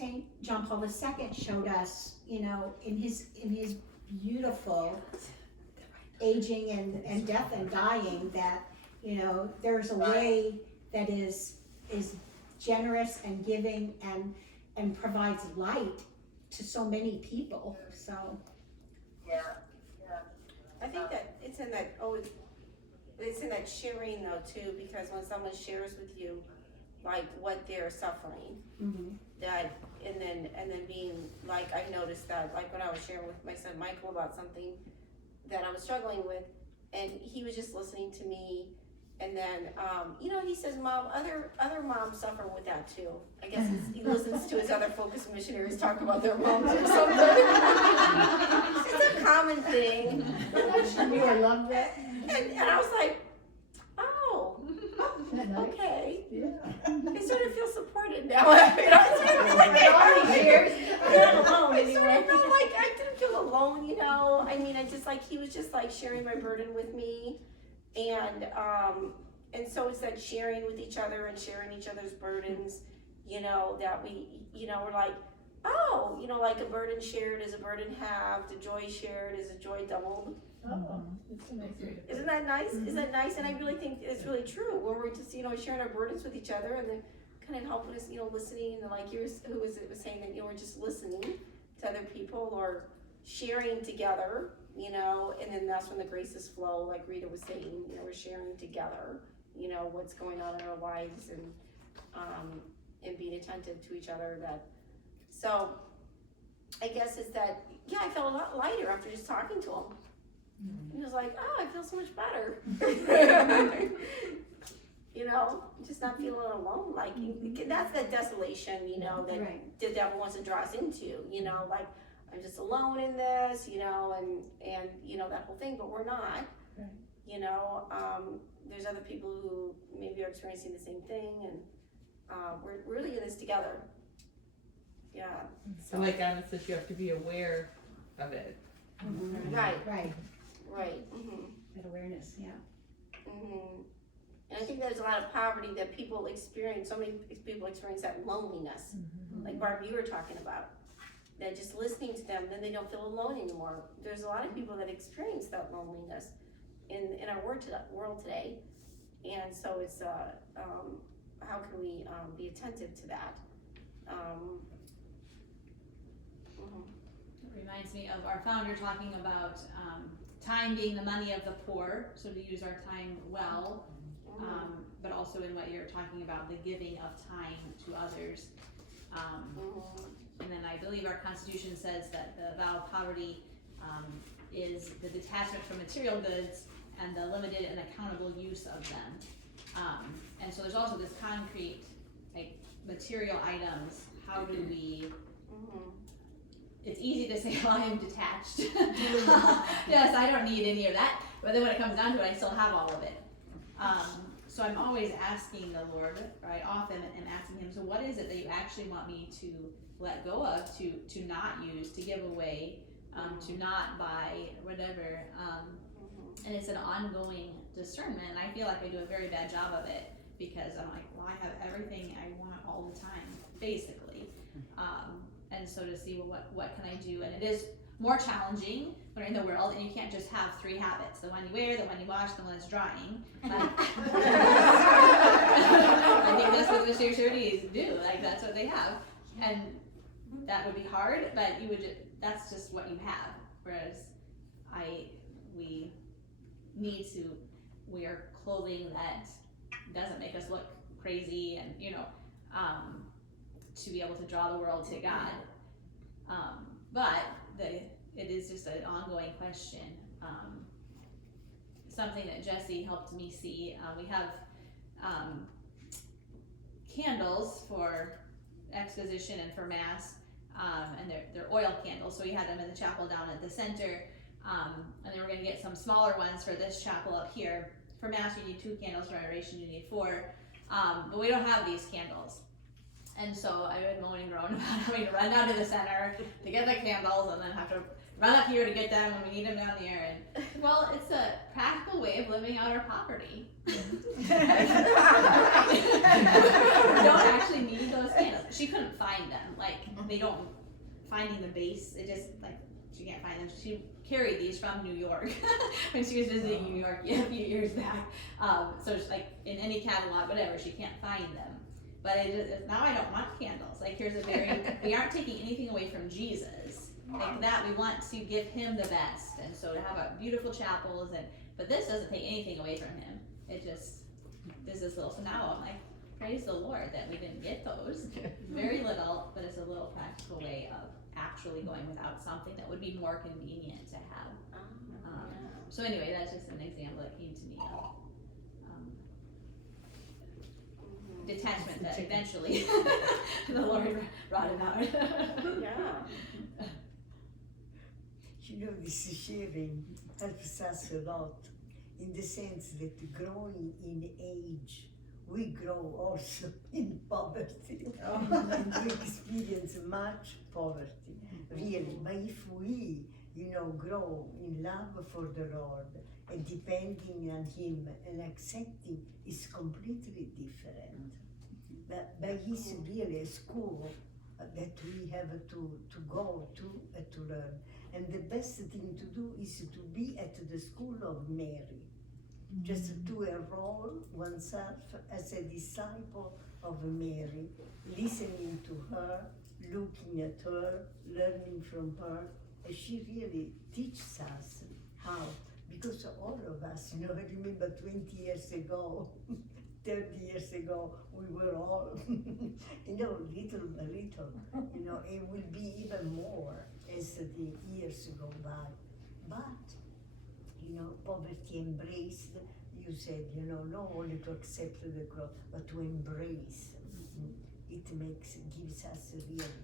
Saint John Paul II showed us, you know, in his beautiful aging and death and dying, that, you know, there's a way that is generous and giving and provides light to so many people. So I think that it's in that sharing though too, because when someone shares with you like what they're suffering, that and then being like, I've noticed that like when I was sharing with my son Michael about something that I was struggling with, and he was just listening to me, and then you know, he says, Mom, other moms suffer with that too. I guess he listens to his other focus missionaries talk about their moms or something. It's a common thing. I love that. And I was like, oh, okay. I sort of feel supported now. You know, it's sort of like, All these years, you're not alone I sort anyway. of felt like I didn't feel alone, you know. I mean, I just like, he was just like sharing my burden with me, and so it's that sharing with each other and sharing each other's burdens, you know, that we, you know, we're like, oh, you know, like a burden shared is a burden halved, a joy shared is a joy doubled. Oh, that's a nice way to put it. Isn't that nice? Isn't that nice? And I really think it's really true when we're just, you know, sharing our burdens with each other, and then kind of helping us, you know, listening, and like yours, who was saying that, you know, we're just listening to other people or sharing together, you know, and then that's when the graces flow, like Rita was saying, you know, we're sharing together, you know, what's going on in our lives, and being attentive to each other. That, so I guess it's that, yeah, I felt a lot lighter after just talking to him. He was like, oh, I feel so much better. You know, just not feeling alone. Like, that's that desolation, you know, that the devil wants to draw us into, you know, like, I'm just alone in this, you know, and you know, that whole thing, but we're not. Right. You know, there's other people who maybe are experiencing the same thing, and we're really in this together. Yeah. So like Anna says, you have to be aware of it. Right. That awareness, yeah. And I think there's a lot of poverty that people experience. So many people experience that loneliness, like Barb, you were talking about. That just listening to them, then they don't feel alone anymore. There's a lot of people that experience that loneliness in our world today, and so it's how can we be attentive to that? It reminds me of our founder talking about time being the money of the poor, so to use our time well, but also in what you're talking about, the giving of time to others. And then I believe our Constitution says that the vow of poverty is the detachment from material goods and the limited and accountable use of them. And so there's also this concrete, like, material items. How do we, it's easy to say, well, I am detached. Yes, I don't need any of that. But then when it comes down to it, I still have all of it. So I'm always asking the Lord, right, often, and asking him, so what is it that you actually want me to let go of, to not use, to give away, to not buy, whatever. And it's an ongoing discernment, and I feel like I do a very bad job of it, because I'm like, well, I have everything I want all the time, basically. And so to see, well, what can I do? And it is more challenging when you're in the world, and you can't just have 3 habits: the one you wear, the one you wash, the one that's drying. Like, I think that's what the Shirdies do. Like, that's what they have, and that would be hard. But that's just what you have. Whereas we need to wear clothing that doesn't make us look crazy, and to be able to draw the world to God. But it is just an ongoing question. Something that Jesse helped me see. We have candles for exposition and for Mass, and they're oil candles. So we had them in the chapel down at the center, and then we're going to get some smaller ones for this chapel up here. For Mass, you need 2 candles. For adoration, you need 4. But we don't have these candles. And so I would moan and groan about having to run down to the center to get the candles, and then have to run up here to get them when we need them down there. And well, it's a practical way of living out our poverty. We don't actually need those candles. She couldn't find them. Like they don't finding the base. It just like she can't find them. She carried these from New York when she was visiting New York a few years back. So it's like in any catalog, whatever, she can't find them. But now I don't want candles. Like here's a we aren't taking anything away from Jesus. Like that, we want to give him the best. And so to have a beautiful chapels but this doesn't take anything away from him. It just, there's this little, so now I'm like, praise the Lord that we didn't get those. Very little, but it's a little practical way of actually going without something that would be more convenient to have. So anyway, that's just an example that came to me of detachment that eventually the Lord brought about. Yeah. You know, this sharing helps us a lot in the sense that growing in age, we grow also in poverty and we experience much poverty, really. But if we, grow in love for the Lord and depending on Him and accepting, is completely different. But it's really a school that we have to go to learn. And the best thing to do is to be at the school of Mary. Just to enroll oneself as a disciple of Mary, listening to her, looking at her, learning from her. And she really teaches us how, because all of us, I remember 20 years ago, 30 years ago, we were all, little by little, it will be even more as the years go by. But, poverty embraced, you said, not only to accept the cross, but to embrace. It gives us a really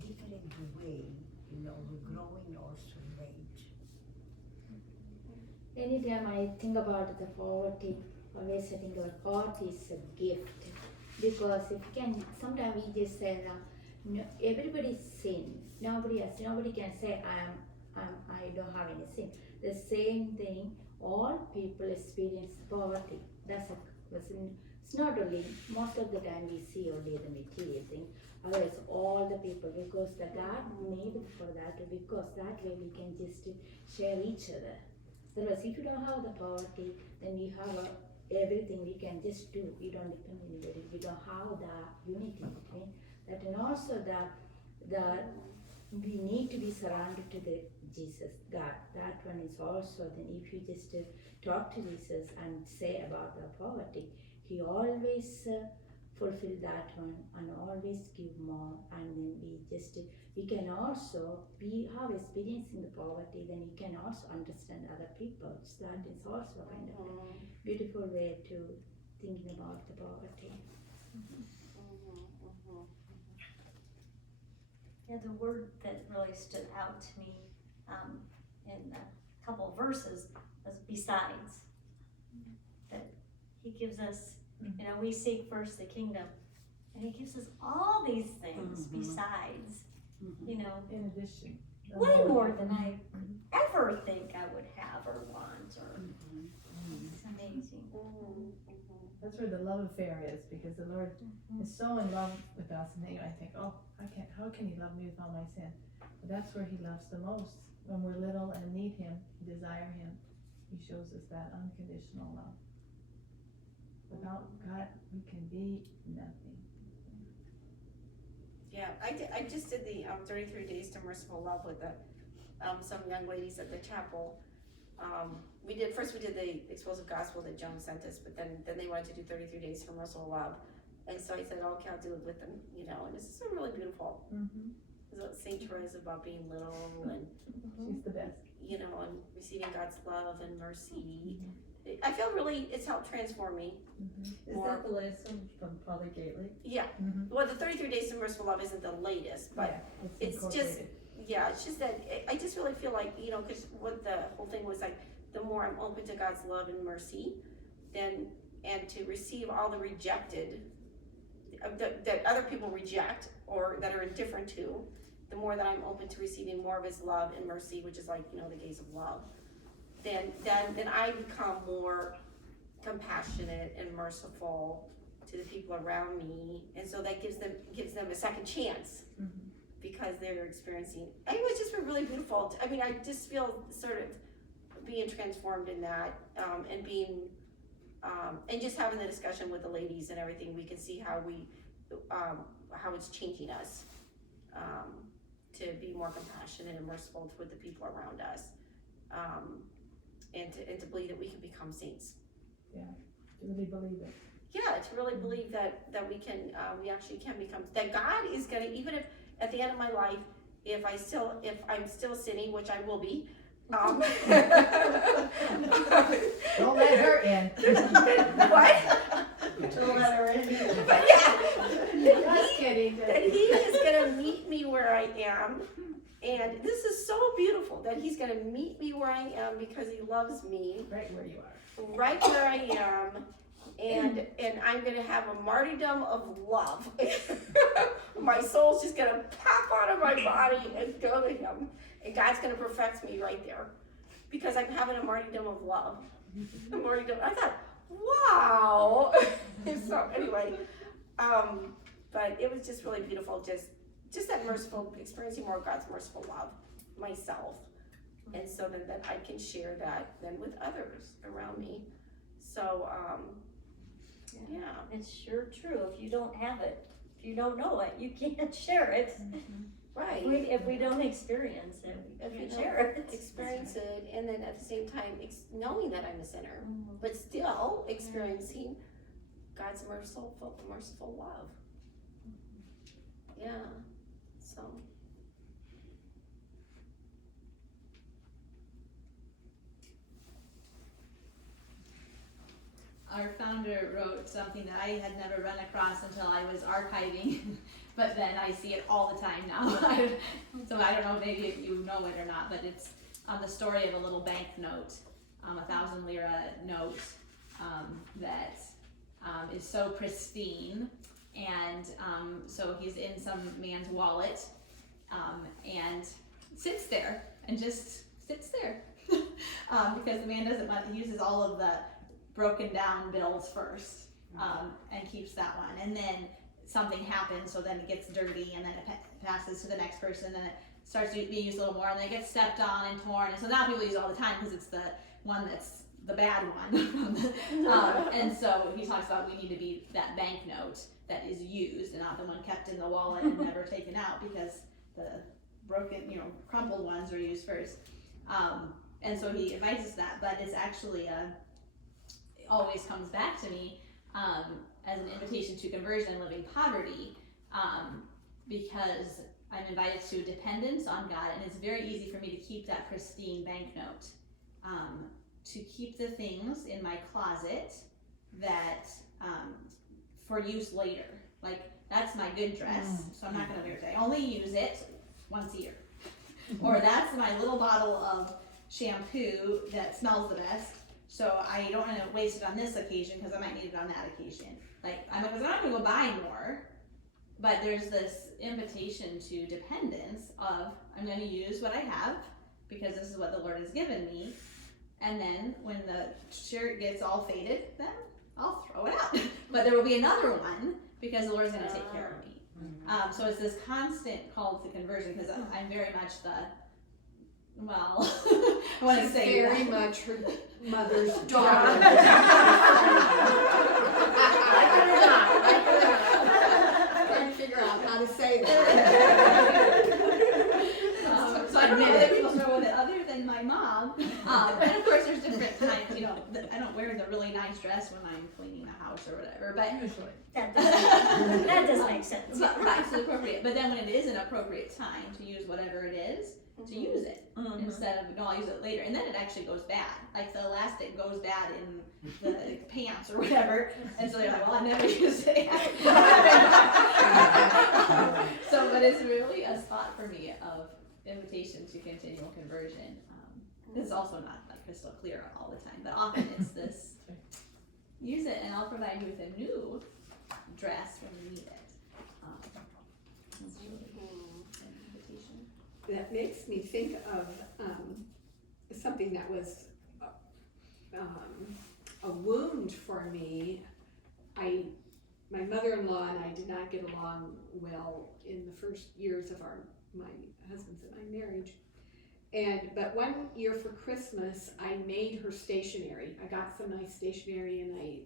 different way, we're growing also in age. Anytime I think about the poverty, always I think about poverty is a gift. Because sometimes we just say, no, everybody's sin. Nobody can say I don't have any sin. The same thing, all people experience poverty. It's not only, most of the time we see only the material thing. Otherwise, all the people, because the God made it for that, because that way we can just share each other. Otherwise, if you don't have the poverty, then we have everything we can just do. We don't depend on anybody. We don't have the unity between that, and also we need to be surrounded to the Jesus, God. That one is also, then if you just talk to Jesus and say about the poverty, He always fulfill that one and always give more. And then we can also have experience in the poverty, then we can also understand other people. So that is also kind of a beautiful way to thinking about the poverty. Yeah, the word that really stood out to me in a couple of verses was besides. That He gives us, we seek first the kingdom, and He gives us all these things besides, in addition. way more than I ever think I would have or want, or it's amazing. That's where the love affair is, because the Lord is so in love with us, and I think, how can He love me with all my sin? But that's where He loves the most. When we're little and need Him, desire Him, He shows us that unconditional love. Without God, we can be nothing. Yeah, I just did the 33 Days to Merciful Love with some young ladies at the chapel. We did the Explosive Gospel that Joan sent us, but then they wanted to do 33 Days for Merciful Love. And so I said, okay, I'll do it with them, and it's just really beautiful. St. Therese about being little and She's the best. and receiving God's love and mercy. I feel really it's helped transform me. Is that the latest one from Father Gately? Yeah. Well, the 33 Days to Merciful Love isn't the latest, but it's just it's just that I just really feel like because what the whole thing was like, the more I'm open to God's love and mercy, and to receive all the rejected that other people reject or that are indifferent to, the more that I'm open to receiving more of his love and mercy, which is like, you know, the gaze of love, then I become more compassionate and merciful to the people around me, and so that gives them a second chance because they're experiencing. It was just really beautiful. I mean, I just feel sort of being transformed in that, and being, and just having the discussion with the ladies and everything. We can see how how it's changing us, to be more compassionate and merciful with the people around us, and to believe that we can become saints. To really believe it. Yeah, to really believe that we can, we actually can become, that God is gonna, even if at the end of my life, if I'm still sinning, which I will be, Don't let her in. what? Don't let her in. But yeah, Just kidding. that he is gonna meet me where I am, and this is so beautiful that he's gonna meet me where I am because he loves me Right where you are. right where I am, and I'm gonna have a martyrdom of love. My soul's just gonna pop out of my body and go to him, and God's gonna perfect me right there because I'm having a martyrdom of love. A martyrdom. I thought, wow. So anyway, but it was just really beautiful, just that merciful, experiencing more of God's merciful love myself, and so that I can share that then with others around me. So yeah. It's sure true. If you don't have it, if you don't know it, you can't share it. Right. If we don't experience it, we If you can't share it. experience it, and then at the same time knowing that I'm a sinner, but still experiencing God's merciful love. Yeah. So. Our founder wrote something that I had never run across until I was archiving, but then I see it all the time now. So I don't know, maybe if you know it or not, but it's the story of a little banknote, 1,000 lira note, that is so pristine, and so he's in some man's wallet, and sits there, and just sits there, because the man doesn't want, he uses all of the broken down bills first, and keeps that one, and then something happens, so then it gets dirty, and then it passes to the next person, and it starts to be used a little more, and then it gets stepped on and torn, and so now people use it all the time because it's the one that's the bad one. And so he talks about we need to be that banknote that is used and not the one kept in the wallet and never taken out, because the broken, crumpled ones are used first. And so he advises that, but it's actually always comes back to me as an invitation to conversion and living poverty, because I'm invited to dependence on God, and it's very easy for me to keep that pristine banknote, to keep the things in my closet that for use later. Like, that's my good dress, so I'm not going to wear it. I only use it once a year. Or that's my little bottle of shampoo that smells the best, so I don't want to waste it on this occasion because I might need it on that occasion. Like, I'm not going to go buy more, but there's this invitation to dependence of, I'm going to use what I have because this is what the Lord has given me, and then when the shirt gets all faded, then I'll throw it out. But there will be another one because the Lord's going to take care of me. So it's this constant call to conversion, because I'm very much I want to say very that. much her mother's daughter. Trying to figure out how to say that. So I don't know other people struggle with it other than my mom. And of course there's different times, I don't wear the really nice dress when I'm cleaning the house or whatever, but Usually. That does make sense. right, so appropriate. But then when it is an appropriate time to use whatever it is, to use it instead of, no, I'll use it later, and then it actually goes bad. Like the elastic goes bad in the pants or whatever, and so you're like, well, I never used it. So, but it's really a spot for me of invitation to continual conversion. It's also not like crystal clear all the time, but often it's this, use it and I'll provide you with a new dress when you need it. It's really an invitation. that makes me think of something that was a wound for me. My mother-in-law and I did not get along well in the first years of my husband's and my marriage. But one year for Christmas, I made her stationery. I got some nice stationery and I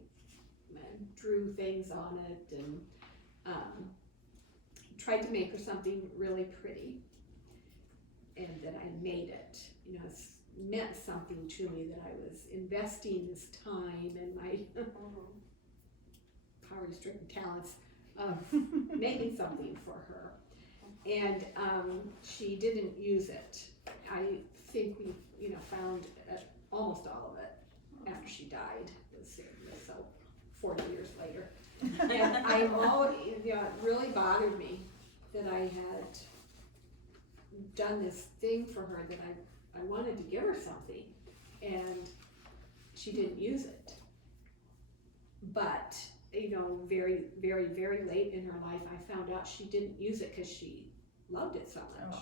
drew things on it and tried to make her something really pretty. And then I made it. You know, it meant something to me that I was investing this time and my poverty-stricken talents of making something for her. And she didn't use it. I think we, found almost all of it after she died. So 40 years later. And I always, it really bothered me that I had done this thing for her that I wanted to give her something and she didn't use it. But, very, very, very late in her life, I found out she didn't use it because she loved it so much.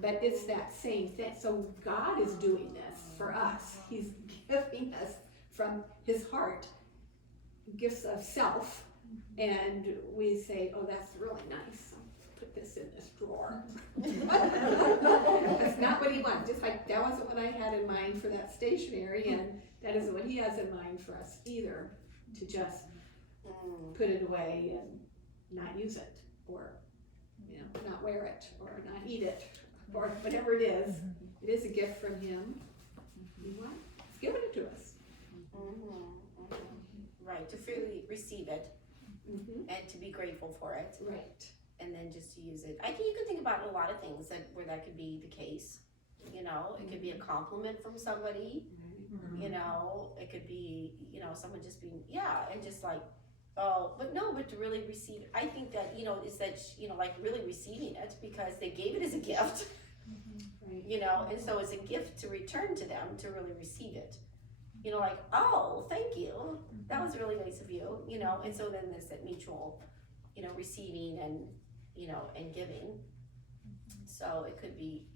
But it's that same thing. So God is doing this for us. He's giving us from his heart gifts of self, and we say, oh, that's really nice. I'll put this in this drawer. That's not what he wants. Just like that wasn't what I had in mind for that stationery, and that isn't what he has in mind for us either, to just put it away and not use it, or not wear it, or not eat it, or whatever it is. It is a gift from him. He's given it to us. Right, to freely receive it and to be grateful for it. Right. And then just to use it. I think you can think about a lot of things where that could be the case. It could be a compliment from somebody. It could be, someone just being, and just like, but to really receive it. I think that, is that, like really receiving it because they gave it as a gift, and so it's a gift to return to them to really receive it. Like, oh, thank you. That was really nice of you, and so then there's that mutual, receiving and, and giving. So it could be,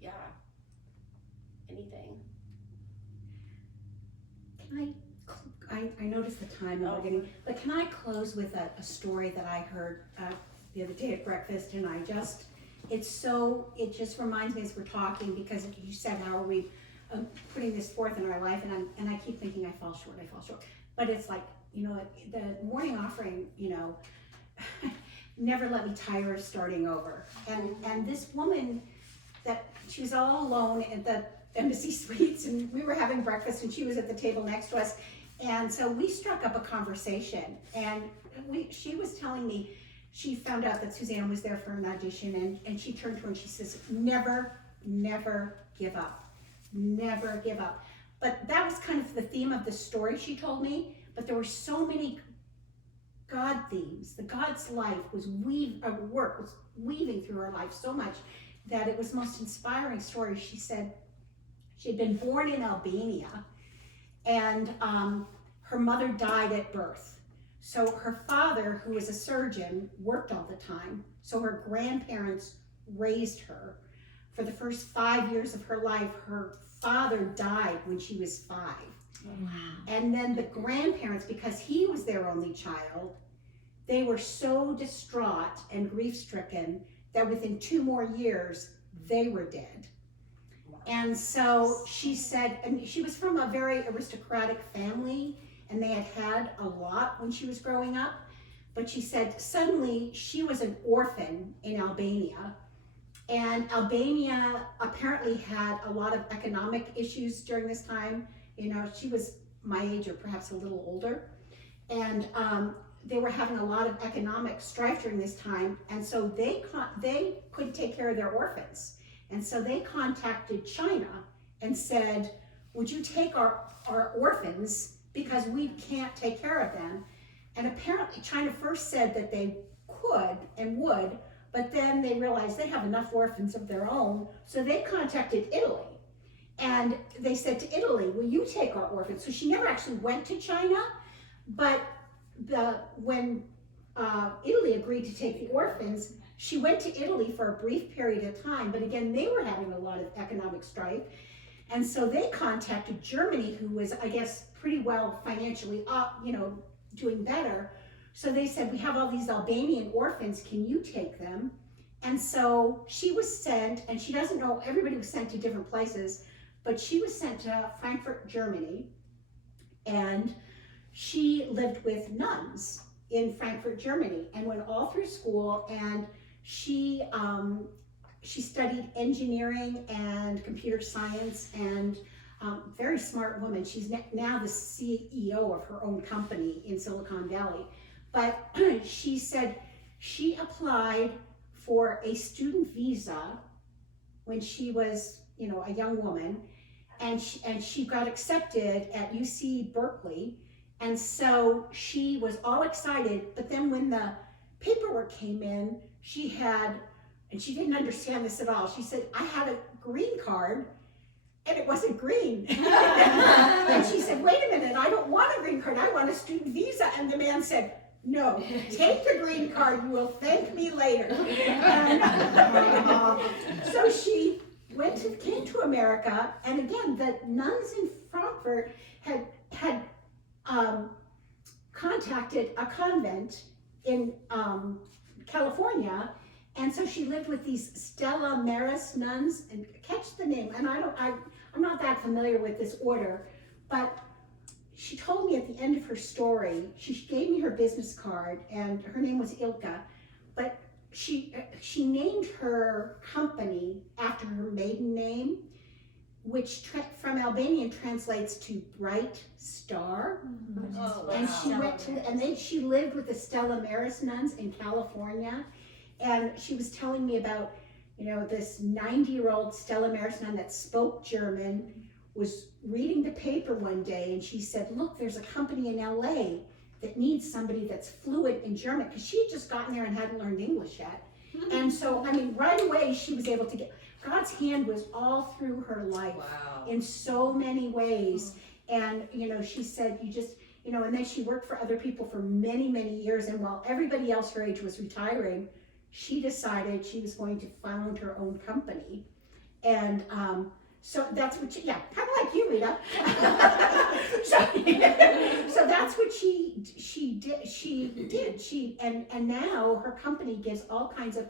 anything. Can I noticed the time that we're getting, but can I close with a story that I heard the other day at breakfast, and it just reminds me as we're talking, because you said how are we putting this forth in our life, and I keep thinking I fall short, but it's like, the morning offering, never let me tire of starting over, and this woman that she was all alone at the Embassy Suites, and we were having breakfast and she was at the table next to us, and so we struck up a conversation, and she was telling me she found out that Suzanne was there for an audition, and she turned to her and she says, never give up, never give up. But that was kind of the theme of the story she told me, but there were so many God themes. God's life was weaving through her life so much that it was the most inspiring story. She said she had been born in Albania, and her mother died at birth. So her father, who was a surgeon, worked all the time. So her grandparents raised her. For the first 5 years of her life, her father died when she was 5. Wow. And then the grandparents, because he was their only child, they were so distraught and grief-stricken that within 2 more years, they were dead. And so she said, and she was from a very aristocratic family, and they had a lot when she was growing up, but she said suddenly she was an orphan in Albania, and Albania apparently had a lot of economic issues during this time. She was my age or perhaps a little older, and they were having a lot of economic strife during this time, and so they couldn't take care of their orphans. And so they contacted China and said, would you take our orphans because we can't take care of them? And apparently China first said that they could and would, but then they realized they have enough orphans of their own, so they contacted Italy. And they said to Italy, will you take our orphans? So she never actually went to China, but when Italy agreed to take the orphans, she went to Italy for a brief period of time, but again, they were having a lot of economic strife. And so they contacted Germany, who was, I guess, pretty well financially up, doing better. So they said, we have all these Albanian orphans, can you take them? And so she was sent, and she doesn't know, everybody was sent to different places, but she was sent to Frankfurt, Germany, and she lived with nuns in Frankfurt, Germany, and went all through school, and she studied engineering and computer science, and very smart woman. She's now the CEO of her own company in Silicon Valley. But she said she applied for a student visa when she was, a young woman, and she got accepted at UC Berkeley. And so she was all excited, but then when the paperwork came in, and she didn't understand this at all. She said, I had a green card and it wasn't green. And she said, wait a minute, I don't want a green card, I want a student visa. And the man said, no, take the green card, you will thank me later. And so she came to America, and again, the nuns in Frankfurt had contacted a convent in California, and so she lived with these Stella Maris nuns, and catch the name, and I'm not that familiar with this order, but she told me at the end of her story, she gave me her business card, and her name was Ilka, but she named her company after her maiden name, which from Albanian translates to bright star. Oh, And she lived with the Stella Maris nuns in California, and she was telling me about, this 90-year-old Stella Maris nun that spoke German was reading the paper one day, and she said, look, there's a company in LA that needs somebody that's fluent in German, because she had just gotten there and hadn't learned English yet. And so, right away she was able to God's hand was all through her life in so many ways. And, she said, and then she worked for other people for many, many years. And while everybody else her age was retiring, she decided she was going to found her own company. And so that's what kind of like you, Rita. So that's what she did. And now her company gives all kinds of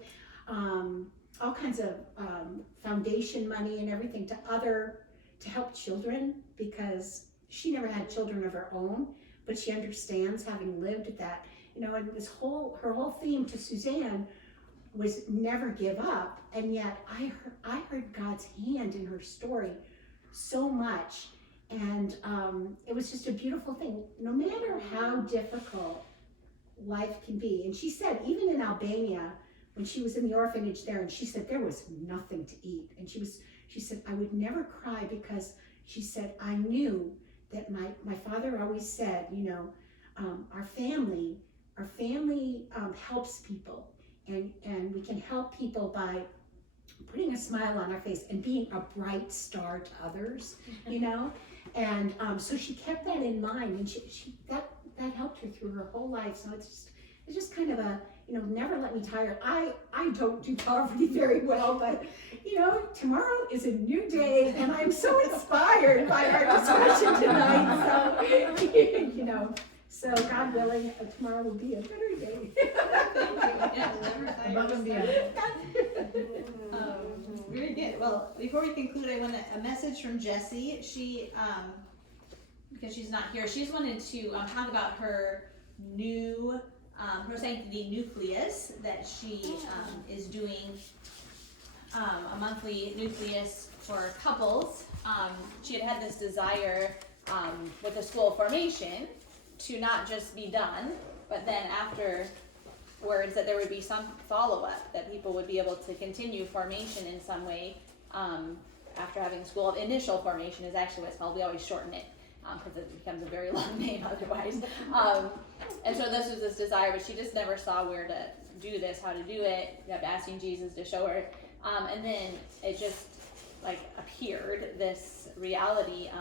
foundation money and everything to help children, because she never had children of her own, but she understands, having lived that, and her whole theme to Suzanne was never give up. And yet I heard God's hand in her story so much, and it was just a beautiful thing, no matter how difficult life can be. And she said, even in Albania, when she was in the orphanage there, and she said there was nothing to eat, and she said, I would never cry, because she said, I knew that my father always said, our family helps people, and we can help people by putting a smile on our face and being a bright star to others, and so she kept that in mind, and that helped her through her whole life. So it's just kind of a, never let me tire. I don't do poverty very well, but tomorrow is a new day, and I'm so inspired by our discussion tonight. So God willing, tomorrow will be a better day. Above and beyond. Very good. Well, before we conclude, I want a message from Jessie. She, because she's not here, she's wanted to talk about her new, her Sanctity Nucleus that she is doing, a monthly nucleus for couples. She had this desire with the school formation to not just be done, but then afterwards that there would be some follow-up, that people would be able to continue formation in some way after having school. Initial formation is actually what it's called. We always shorten it because it becomes a very long name otherwise. And so this was this desire, but she just never saw where to do this, how to do it. She kept asking Jesus to show her. And then it just appeared, this reality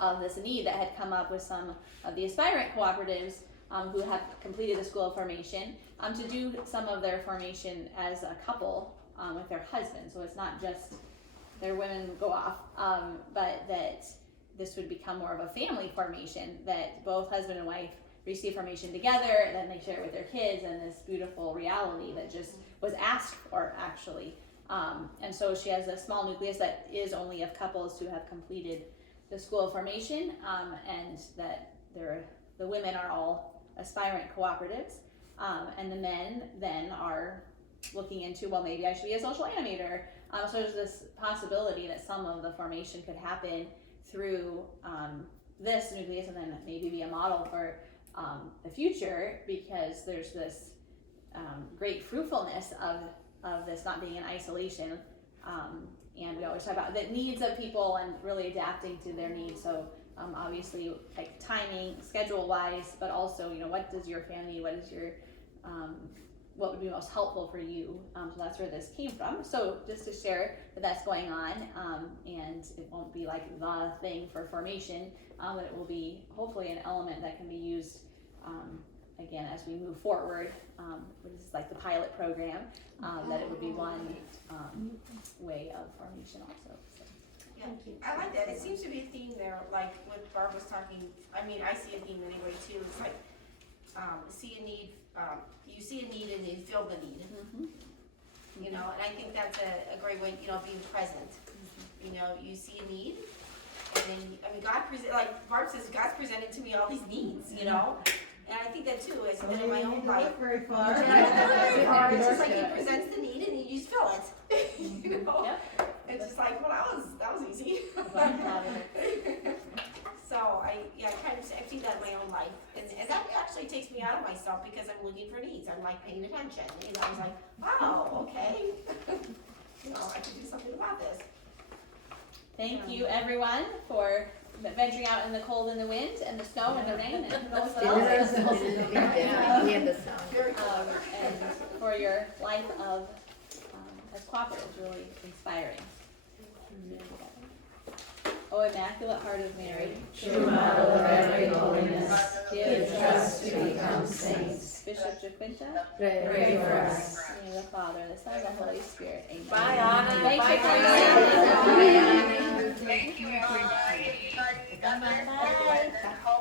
of this need that had come up with some of the aspirant cooperatives who have completed the school of formation, to do some of their formation as a couple, with their husband. So it's not just their women go off, but that this would become more of a family formation, that both husband and wife receive formation together, and then they share it with their kids, and this beautiful reality that just was asked for, actually. And so she has a small nucleus that is only of couples who have completed the school of formation, and that the women are all aspirant cooperatives, and the men then are looking into, well, maybe I should be a social animator. So there's this possibility that some of the formation could happen through this nucleus, and then maybe be a model for the future, because there's this great fruitfulness of this not being in isolation. And we always talk about the needs of people and really adapting to their needs. So obviously, like timing, schedule-wise, but also, what does your family, what would be most helpful for you? So that's where this came from. So just to share that that's going on, and it won't be like the thing for formation, but it will be hopefully an element that can be used again as we move forward. This is like the pilot program, that it would be one way of formation also. So. Yeah, I like that. It seems to be a theme there, like what Barb was talking. I mean, I see a theme anyway too. It's like see a need. You see a need and you fill the need. Mm-hmm. And I think that's a great way. Being present. You see a need, and then God like Barb says, God's presented to me all these needs. And I think that too is in my own life. Very far. It's just like He presents the need and you just fill it. Yep. It's just like, well, that was easy. So I kind of see that in my own life, and that actually takes me out of myself, because I'm looking for needs. I'm like paying attention. I was like, wow, okay. I can do something about this. Thank you, everyone, for venturing out in the cold and the wind and the snow and the rain and who knows what else. And for your life of as cooperative, really inspiring. O Immaculate Heart of Mary, true model of every holiness, give us to become saints. Bishop Jaquinta, Pray for us. in the name of the Father, the Son, and the Holy Spirit. Amen. Bye, Anna. Thank Bye, you for Anna. listening. Thank you, everybody. God bless. Bye.